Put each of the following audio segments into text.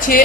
6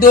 2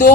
2